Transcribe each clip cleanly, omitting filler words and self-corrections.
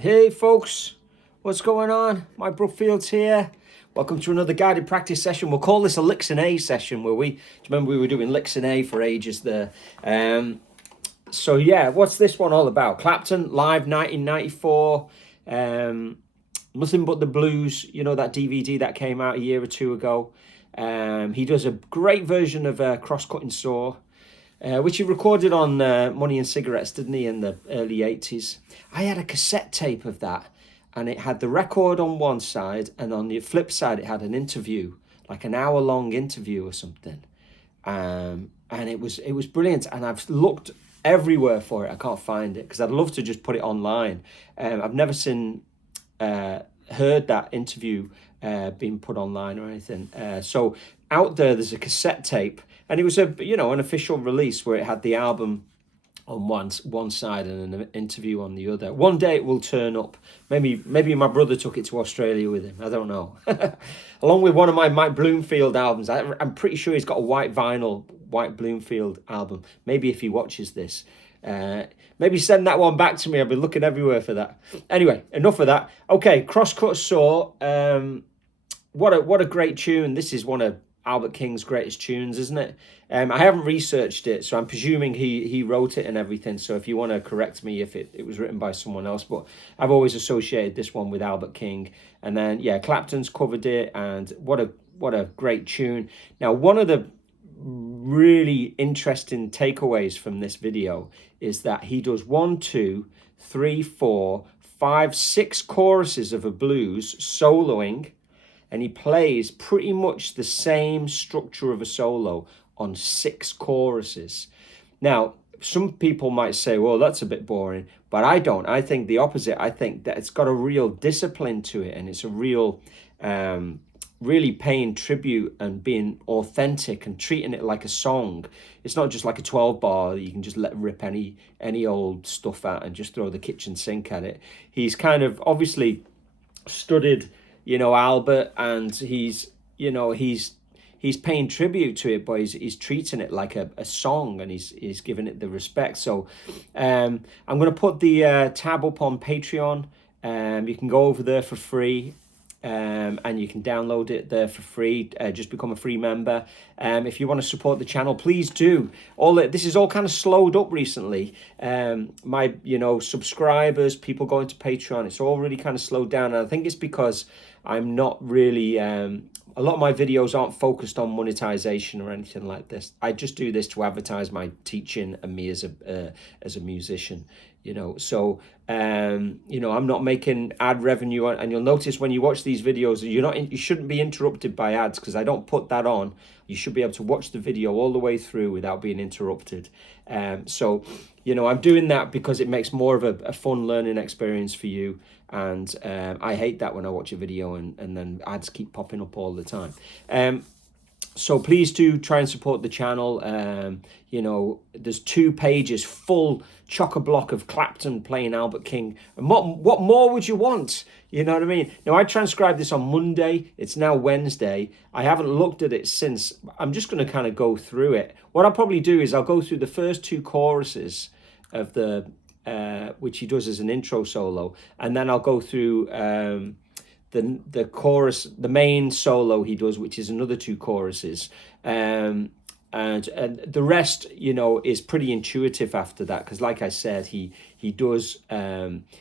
Hey folks, what's going on? Mike Brookfield's here. Welcome to another guided practice session. We'll call this a licks and A session where do you remember we were doing licks and A for ages there? So yeah, what's this one all about? Clapton, live 1994, Nothing But the Blues, you know, that DVD that came out a year or two ago. He does a great version of Cross-Cutting Saw. Which he recorded on Money and Cigarettes, didn't he, in the early 80s? I had a cassette tape of that, and it had the record on one side, and on the flip side, it had an interview, like an hour-long interview or something. And it was brilliant, and I've looked everywhere for it. I can't find it, because I'd love to just put it online. I've never heard that interview being put online or anything. So out there's a cassette tape, and it was an official release where it had the album on one side and an interview on the other. One day it will turn up. Maybe my brother took it to Australia with him. I don't know. Along with one of my Mike Bloomfield albums. I'm pretty sure he's got a white Bloomfield album. Maybe if he watches this. Maybe send that one back to me. I've been looking everywhere for that. Anyway, enough of that. Okay, Cross-Cut Saw. What a great tune. This is one of Albert King's greatest tunes, isn't it? I haven't researched it, so I'm presuming he wrote it and everything. So if you want to correct me if it was written by someone else, but I've always associated this one with Albert King. And then yeah, Clapton's covered it, and what a great tune. Now, one of the really interesting takeaways from this video is that he does 1, 2, 3, 4, 5, 6 choruses of a blues soloing, and he plays pretty much the same structure of a solo on 6 choruses. Now, some people might say, well, that's a bit boring, but I don't. I think the opposite. I think that it's got a real discipline to it, and it's a real really paying tribute and being authentic and treating it like a song. It's not just like a 12 bar that you can just let rip any old stuff out and just throw the kitchen sink at it. He's kind of obviously studied, Albert, and he's paying tribute to it, but he's treating it like a song, and he's giving it the respect. So I'm going to put the tab up on Patreon. You can go over there for free. And you can download it there for free. Just become a free member. If you want to support the channel, please do. This is all kind of slowed up recently. My subscribers, people going to Patreon, it's all really kind of slowed down. And I think it's because I'm not really a lot of my videos aren't focused on monetization or anything like this. I just do this to advertise my teaching and me as a musician. So I'm not making ad revenue, and you'll notice when you watch these videos, you shouldn't be interrupted by ads, because I don't put that on. You should be able to watch the video all the way through without being interrupted. So I'm doing that because it makes more of a fun learning experience for you. And I hate that when I watch a video and then ads keep popping up all the time. So please do try and support the channel. There's 2 pages full chock-a-block of Clapton playing Albert King. And what more would you want? You know what I mean? Now, I transcribed this on Monday. It's now Wednesday. I haven't looked at it since. I'm just going to kind of go through it. What I'll probably do is I'll go through the first 2 choruses of which he does as an intro solo, and then I'll go through the chorus, the main solo he does, which is another 2 choruses, and the rest is pretty intuitive after that, because like I said, he does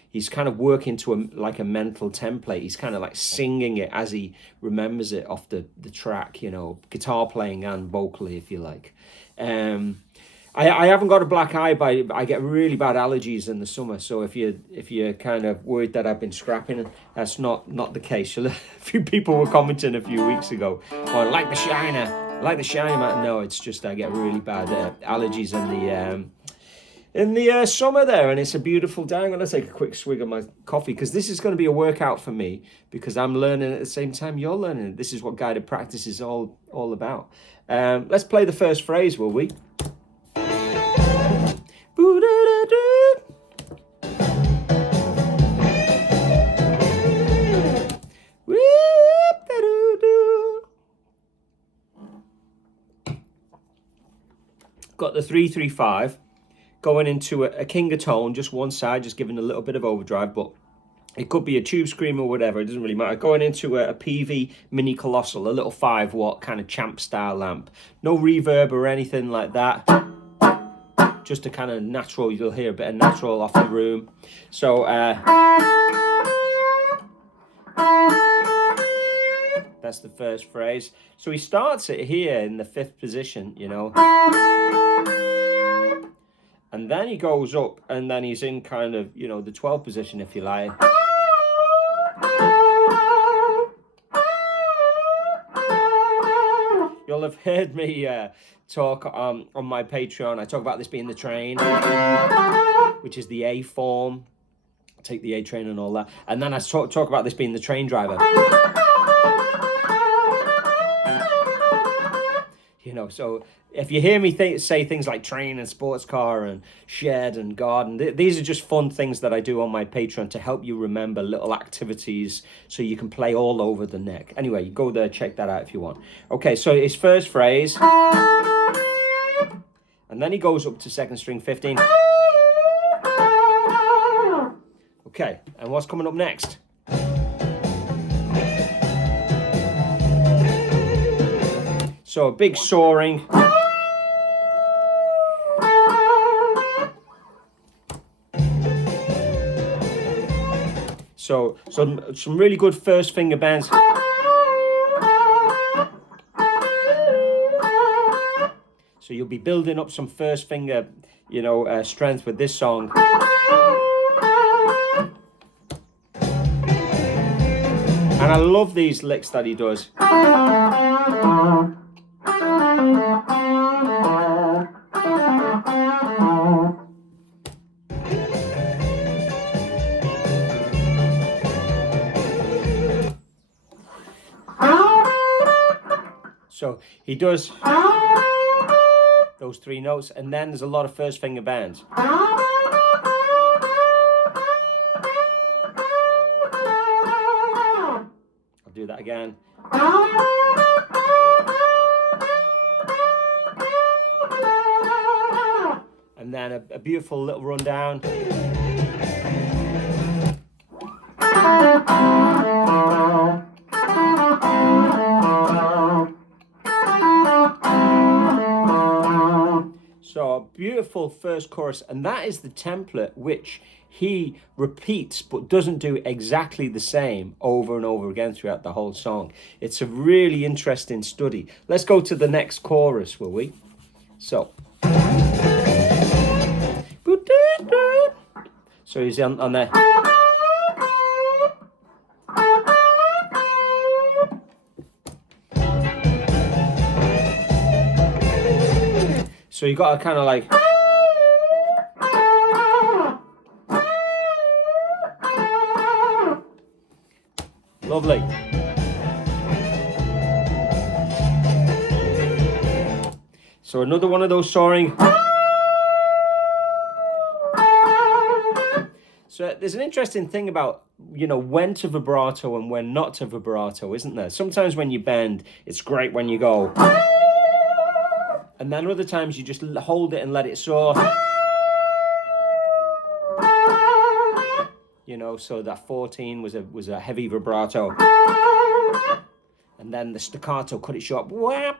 he's kind of working to a mental template. He's kind of like singing it as he remembers it off the track, guitar playing and vocally, if you like. I haven't got a black eye, but I get really bad allergies in the summer. So if you're kind of worried that I've been scrapping, that's not the case. So a few people were commenting a few weeks ago, "Oh, like the Shiner, man." No, it's just I get really bad allergies in the summer there, and it's a beautiful day. I'm going to take a quick swig of my coffee, because this is going to be a workout for me, because I'm learning at the same time you're learning. This is what guided practice is all about. Let's play the first phrase, will we? Got the 3-3-5 going into a King of tone, just one side, just giving a little bit of overdrive, but It could be a tube screamer or whatever, it doesn't really matter. Going into a PV Mini Colossal, a little 5-watt kind of champ style lamp. No reverb or anything like that. Just a kind of natural, you'll hear a bit of natural off the room. So that's the first phrase. So he starts it here in the 5th position, you know. And then he goes up and then he's in kind of, you know, the 12th position, if you like. You'll have heard me talk on my Patreon. I talk about this being the train, which is the A form. Take the A train and all that. And then I talk about this being the train driver. You know, so if you hear me say things like train and sports car and shed and garden, these are just fun things that I do on my Patreon to help you remember little activities so you can play all over the neck. Anyway, you go there, check that out if you want. Okay, so his first phrase. And then he goes up to 2nd string 15. Okay, and what's coming up next? So a big soaring. So some really good first finger bends. So you'll be building up some first finger, you know, strength with this song. And I love these licks that he does. So he does those 3 notes, and then there's a lot of first finger bends. I'll do that again. And then a beautiful little rundown. So a beautiful first chorus, and that is the template which he repeats but doesn't do exactly the same over and over again throughout the whole song. It's a really interesting study. Let's go to the next chorus, will we? So he's on there. So you got to kind of like, lovely. So another one of those soaring. So there's an interesting thing about, you know, when to vibrato and when not to vibrato, isn't there? Sometimes when you bend, it's great when you go. And then other times you just hold it and let it soar. You know, so that 14 was a heavy vibrato. And then the staccato, cut it short. Whap!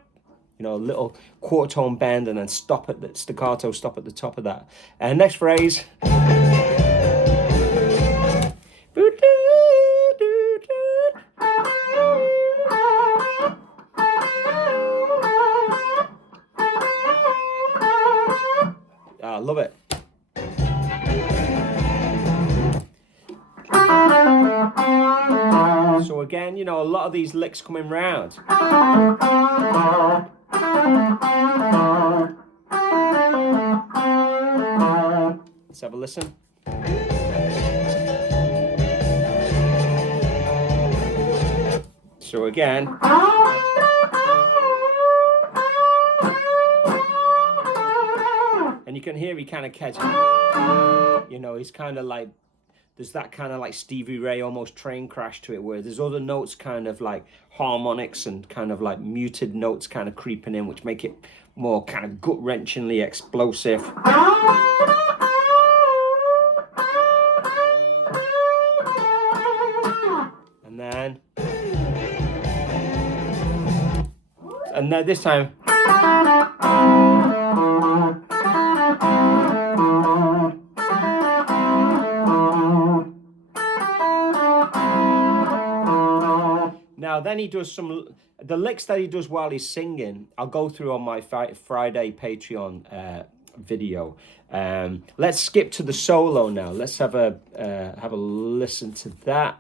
You know, a little quarter tone bend and then stop at the staccato, stop at the top of that. And next phrase. I love it. So again, you know, a lot of these licks coming round. Let's have a listen. So again. And you can hear he kind of catches, you know, he's kind of like, there's that kind of like Stevie Ray almost train crash to it, where there's other notes kind of like harmonics and kind of like muted notes kind of creeping in, which make it more kind of gut-wrenchingly explosive. And then this time. Now then he does the licks that he does while he's singing, I'll go through on my Friday Patreon video. Let's skip to the solo now. Let's have a listen to that.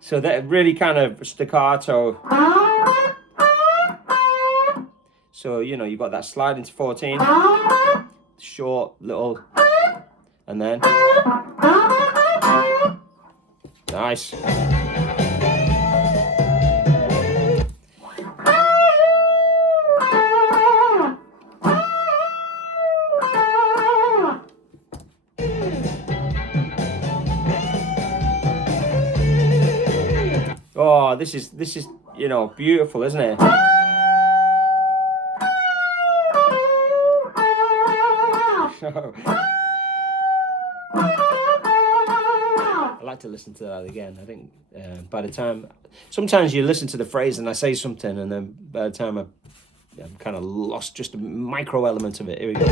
So that really kind of staccato. So, you know, you've got that slide into 14, short little, and then, nice. Oh, this is, you know, beautiful, isn't it? I like to listen to that again. I think by the time, sometimes you listen to the phrase and I say something, and then by the time I'm kind of lost just a micro element of it. Here we go.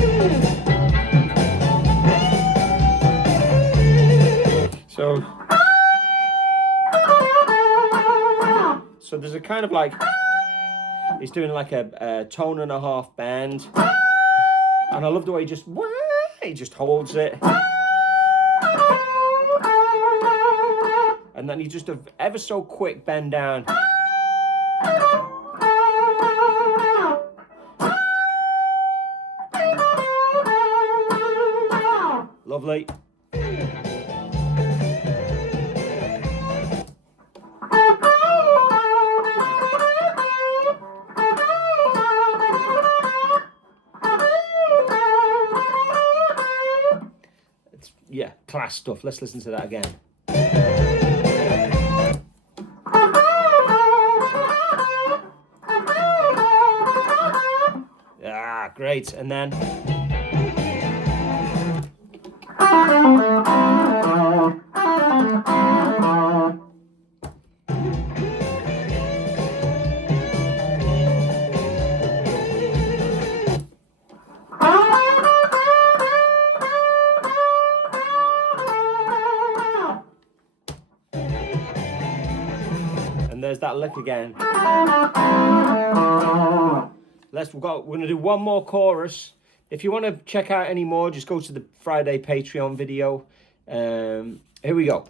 So there's a kind of like, he's doing like a tone and a half bend, and I love the way he just holds it, and then he just ever so quick bend down. Lovely. Yeah, class stuff. Let's listen to that again. Ah, great. And then. There's that lick again. We're gonna do one more chorus. If you want to check out any more, just go to the Friday Patreon video. Here we go.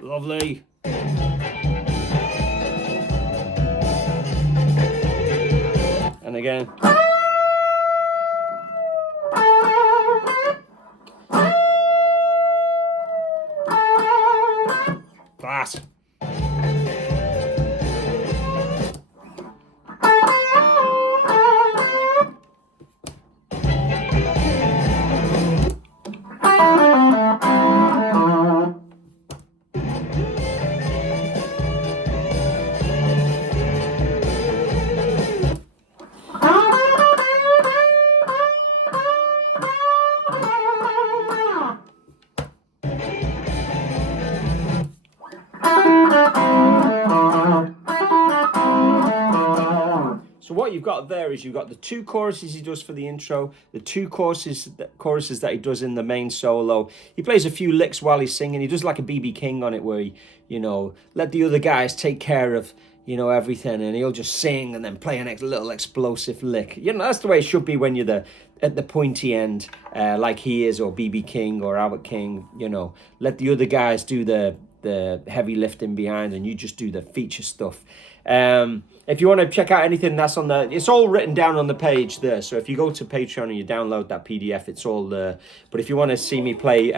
Lovely. And again. Class. So what you've got there is you've got the two choruses he does for the intro, the two choruses that he does in the main solo. He plays a few licks while he's singing. He does like a BB King on it where he, you know, let the other guys take care of, you know, everything, and he'll just sing and then play a little explosive lick. You know, that's the way it should be when you're at the pointy end, like he is, or BB King or Albert King. You know, let the other guys do the heavy lifting behind, and you just do the feature stuff. If you want to check out anything that's on it's all written down on the page there. So if you go to Patreon and you download that PDF, it's all there. But if you want to see me play,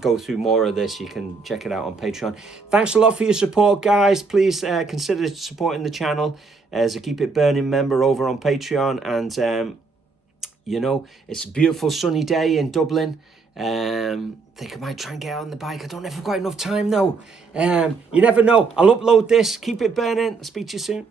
go through more of this, you can check it out on Patreon. Thanks a lot for your support, guys. Please consider supporting the channel as a Keep It Burning member over on Patreon. And You know, it's a beautiful sunny day in Dublin. Think I might try and get on the bike. I don't know if I've got enough time though. You never know. I'll upload this. Keep it burning. I'll speak to you soon.